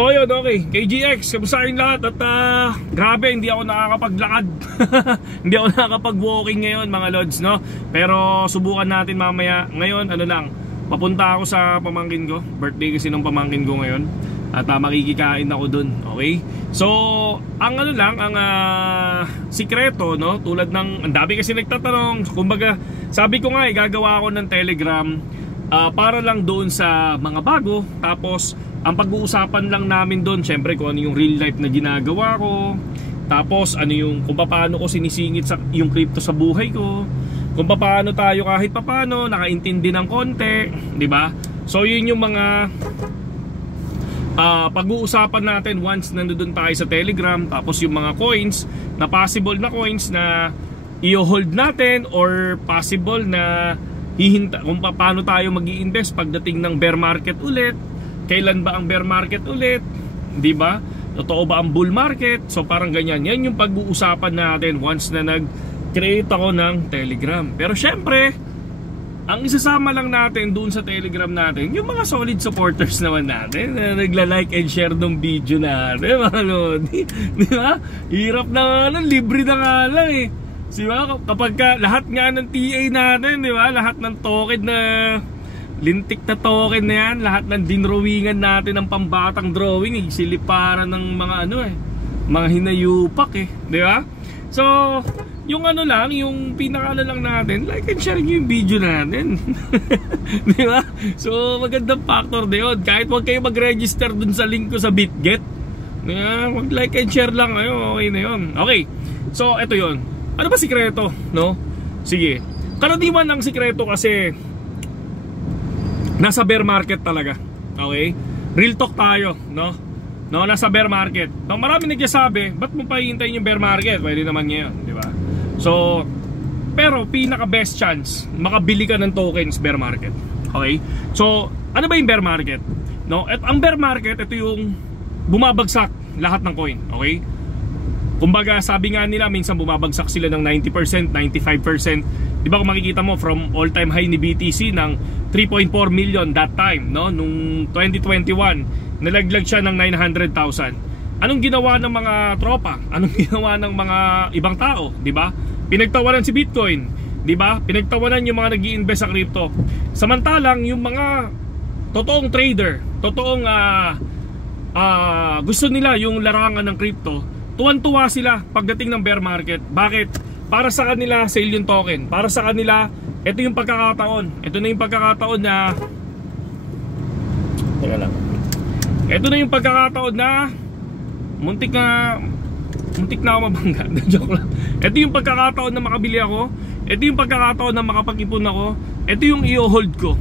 So ayun, okay, KGX, kamusta kayong lahat? At grabe, hindi ako nakakapaglakad. Hindi ako nakakapag-walking ngayon mga lods, no? Pero subukan natin mamaya. Ngayon, ano lang, papunta ako sa pamangkin ko. Birthday kasi ng pamangkin ko ngayon. At makikikain ako dun, okay? So, ang ano lang, ang sikreto, no? Tulad ng, ang dami kasi nagtatanong. Kumbaga, sabi ko nga, gagawa ako ng Telegram para lang doon sa mga bago. Tapos, ang pag-uusapan lang namin doon, syempre kung ano yung real life na ginagawa ko. Tapos ano yung, kung paano ko sinisingit yung crypto sa buhay ko. Kung paano tayo kahit paano nakaintindi ng konti, di ba? So yun yung mga pag-uusapan natin once nandoon tayo sa Telegram. Tapos yung mga coins, na possible na coins na i-hold natin, or possible na kung paano tayo mag-i-invest pagdating ng bear market ulit. Kailan ba ang bear market ulit? Di ba? Totoo ba ang bull market? So parang ganyan. Yan yung pag-uusapan natin once na nag-create ako ng Telegram. Pero syempre, ang isasama lang natin doon sa Telegram natin, yung mga solid supporters naman natin na nagla-like and share ng video natin, mga lodi. Di ba? Hirap na nga lang, libre na nga lang eh. Di ba? Kapag lahat nga ng TA natin, di ba? Lahat ng token na lintik na token na yan, lahat ng dinrawingan natin ng pambatang drawing, siliparan ng mga ano mga hinayupak di ba? So, yung ano lang, yung pinakala lang natin, like and share nyo yung video natin. Di ba? So, magandang factor na yun. Kahit huwag kayo mag-register dun sa link ko sa BitGet, mag like and share lang kayo, okay na yun. Okay, so eto yun. Ano ba sikreto, no? Sige, karaniwan ang sikreto kasi nasa bear market talaga. Okay? Real talk tayo, no? No, nasa bear market. No, marami nagsasabi, ba't mo pa hihintayin yung bear market? Pwede naman ngayon, di ba? So, pero pinaka best chance makabili ka ng tokens bear market. Okay? So, ano ba yung bear market? No, at ang bear market, ito yung bumabagsak lahat ng coin, okay? Kumbaga, sabi nga nila, minsan bumabagsak sila ng 90%, 95%. Di ba kung makikita mo from all-time high ni BTC ng 3.4 million that time, no? Nung 2021, nalaglag siya ng 900,000. Anong ginawa ng mga tropa? Anong ginawa ng mga ibang tao? Di ba? Pinagtawanan si Bitcoin. Di ba? Pinagtawanan yung mga nag-i-invest sa crypto. Samantalang yung mga totoong trader, totoong gusto nila yung larangan ng crypto, tuwan-tuwa sila pagdating ng bear market. Bakit? Para sa kanila, sale yung token. Para sa kanila, ito yung pagkakataon. Ito na yung pagkakataon na ito na yung pagkakataon na muntik na ako mabangga. Joke lang. Ito yung pagkakataon na makabili ako. Ito yung pagkakataon na makapag-ipon ako. Ito yung i-hold ko.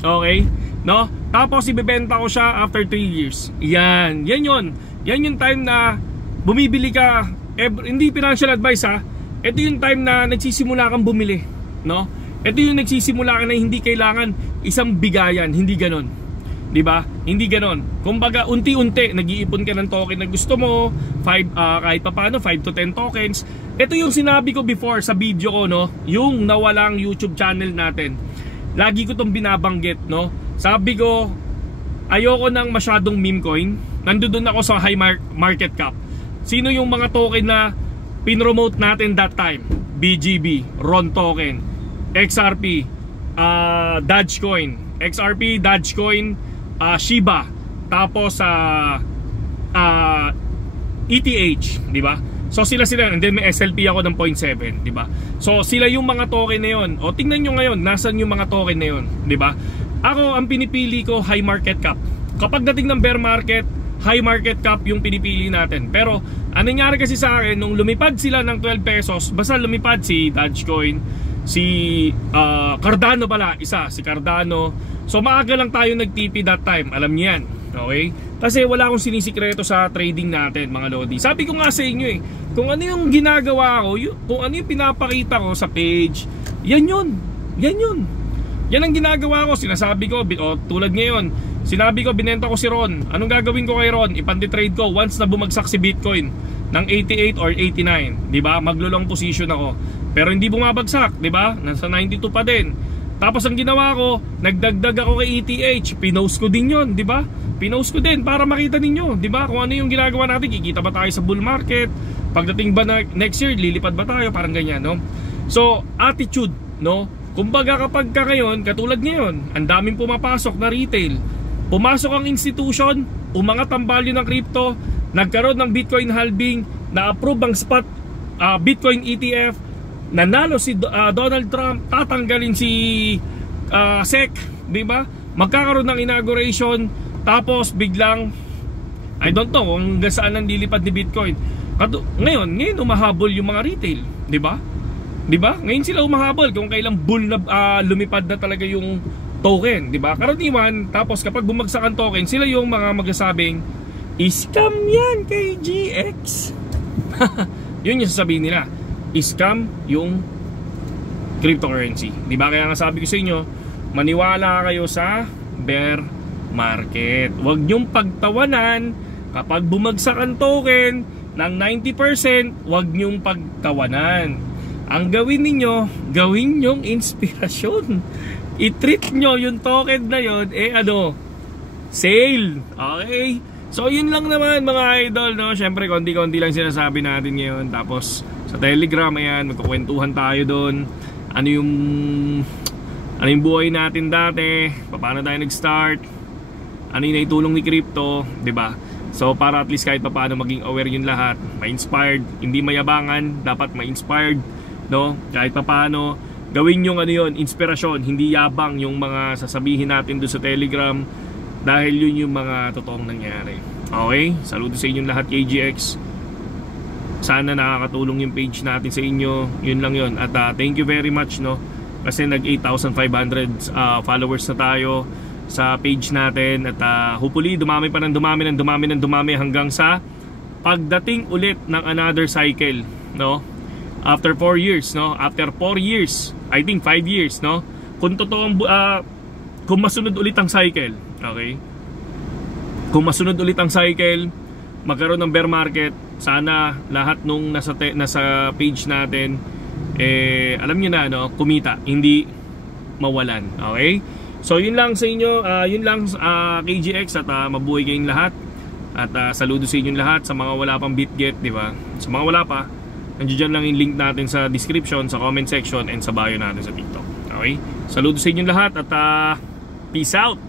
Okay? No? Tapos ibebenta ko siya after 3 years. Yan yun. Yan yung time na bumibili ka. Hindi financial advice ha. Ito yung time na nagsisimula kang bumili, no? Ito yung nagsisimula ka na hindi kailangan isang bigayan, hindi ganon. 'Di ba? Hindi ganon. Kumbaga unti-unti nag-iipon ka ng token na gusto mo, kahit papaano 5 to 10 tokens. Ito yung sinabi ko before sa video ko, no? Yung nawalang YouTube channel natin. Lagi ko tong binabanggit, no? Sabi ko, ayoko ng masyadong meme coin. Nandoon ako sa high market cap. Sino yung mga token na pinromote natin that time? BGB, RON token, XRP, Dogecoin, XRP, Dogecoin, Shiba, tapos ETH, di ba? So sila, and then may SLP ako ng 0.7, di ba? So sila yung mga token na yun. O tingnan nyo ngayon, nasan yung mga token na yun, di ba? Ako, ang pinipili ko, high market cap. Kapag dating ng bear market, high market cap yung pinipili natin. Pero anong nangyari kasi sa akin, nung lumipad sila ng 12 pesos, basta lumipad si Dogecoin, si Cardano pala, si Cardano. So maaga lang tayo nag-TP that time, alam niyo yan, okay? Kasi wala akong sinisikreto sa trading natin, mga lodi. Sabi ko nga sa inyo kung ano yung ginagawa ko, kung ano yung pinapakita ko sa page, yan yun. Yan ang ginagawa ko, sinasabi ko, tulad ngayon, sinabi ko, binenta ko si Ron. Anong gagawin ko kay Ron? Ipandi-trade ko once na bumagsak si Bitcoin ng 88 or 89, di ba? Maglo-long position ako. Pero hindi bumabagsak, di ba? Nasa 92 pa din. Tapos ang ginawa ko, nagdagdag ako kay ETH, pinost ko din 'yon, di ba? pinost ko din para makita ninyo, di ba? Kung ano yung ginagawa natin, kikita ba tayo sa bull market? Pagdating ba na next year, lilipad ba tayo? Parang ganyan, no? So, attitude, no? Kumbaga kapag ka ngayon, katulad ngayon, ang daming pumapasok na retail. Pumasok ang institution, umangat ang value ng crypto, nagkaroon ng Bitcoin halving, na-approve ang spot Bitcoin ETF, nanalo si Donald Trump, tatanggalin si SEC, di ba? Magkakaroon ng inauguration, tapos biglang I don't know kung saan ang lilipad ni Bitcoin. Ngayon umahabol yung mga retail, di ba? Di ba? Ngayon sila umahabol kung kailang bull na lumipad na talaga yung token, di ba? Karaniwan, tapos kapag bumagsak ang token, sila yung mga magsasabing scam yan kay GX. Yun yung sasabihin nila, scam yung cryptocurrency, di ba? Kaya nga sabi ko sa inyo, maniwala kayo sa bear market. Huwag nyong pagtawanan kapag bumagsak ang token ng 90%, huwag nyong pagtawanan. Ang gawin ninyo, gawin nyong inspirasyon. I-treat nyo yung token na yun, sale. Okay? So yun lang naman mga idol, no? Syempre konti-konti lang sinasabi natin ngayon. Tapos sa Telegram, ayan, magkukwentuhan tayo doon. Ano yung buhay natin dati, paano tayo nag-start, ano yung naitulong ni crypto, 'di ba? So para at least kahit paano maging aware yung lahat, ma-inspired, hindi mayabangan, dapat ma-inspired, no? Kahit paano gawin yung inspirasyon, hindi yabang yung mga sasabihin natin doon sa Telegram, dahil yun yung mga totoong nangyari. Okay? Saludo sa inyong lahat, KGX. Sana nakakatulong yung page natin sa inyo. Yun lang yun. At thank you very much, no? Kasi nag 8,500 followers na tayo sa page natin. At hopefully dumami pa ng dumami hanggang sa pagdating ulit ng another cycle, no? After 4 years, no? After 4 years, I think 5 years, no? Kung totoong kung masunod ulit ang cycle, okay? Kung masunod ulit ang cycle, magkaroon ng bear market, sana lahat nung nasa page natin, alam nyo na, no? Kumita, hindi mawalan, okay? So yun lang sa inyo, yun lang KGX, at mabuhay kayong lahat. At saludo sa inyong lahat, sa mga wala pang BitGet, di ba? Sa mga wala pa, nandiyan lang yung link natin sa description, sa comment section, and sa bio natin sa TikTok. Okay? Saludo sa inyong lahat, at peace out!